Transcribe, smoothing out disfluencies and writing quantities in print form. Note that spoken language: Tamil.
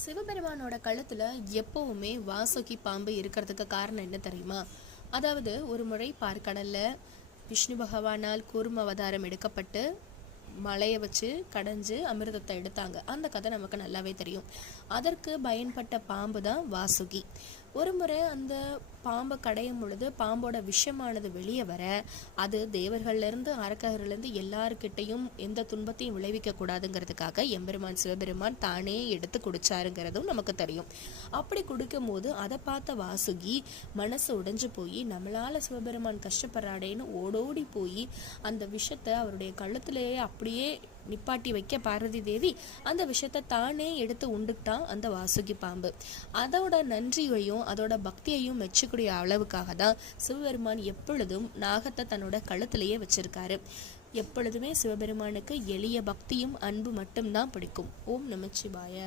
சிவபெருமானோட கழுத்துல எப்பவுமே வாசுகி பாம்பு இருக்கிறதுக்கு காரணம் என்ன தெரியுமா? அதாவது ஒரு முறை பார்க்கடல்ல விஷ்ணு பகவானால் கூர்ம அவதாரம் எடுக்கப்பட்டு மலையை வச்சு கடைஞ்சு அமிர்தத்தை எடுத்தாங்க. அந்த கதை நமக்கு நல்லாவே தெரியும். அதற்கு பயன்பட்ட பாம்பு தான் வாசுகி. ஒரு முறை அந்த பாம்பை கடையும் பொழுது பாம்போட விஷமானது வெளியே வர அது தேவர்கள்லேருந்து அரக்கர்கள்லேருந்து எல்லாருக்கிட்டையும் எந்த துன்பத்தையும் விளைவிக்க கூடாதுங்கிறதுக்காக எம்பெருமான் சிவபெருமான் தானே எடுத்து குடிச்சாருங்கிறதும் நமக்கு தெரியும். அப்படி குடிக்கும் போது அதை பார்த்த வாசுகி மனசு உடைஞ்சு போய் நம்மளால சிவபெருமான் கஷ்டப்படுறாடேன்னு ஓடோடி போய் அந்த விஷத்தை அவருடைய கழுத்திலேயே அப்படியே நிப்பாட்டி வைக்க பார்வதி தேவி அந்த விஷயத்தை தானே எடுத்து உண்டுட்டான் அந்த வாசுகி பாம்பு. அதோட நன்றியையும் அதோட பக்தியையும் மெச்சக்கூடிய அளவுக்காக தான் சிவபெருமான் எப்பொழுதும் நாகத்தை தன்னோட கழுத்திலேயே வச்சிருக்காரு. எப்பொழுதுமே சிவபெருமானுக்கு எளிய பக்தியும் அன்பு மட்டும்தான் பிடிக்கும். ஓம் நமச்சிவாய.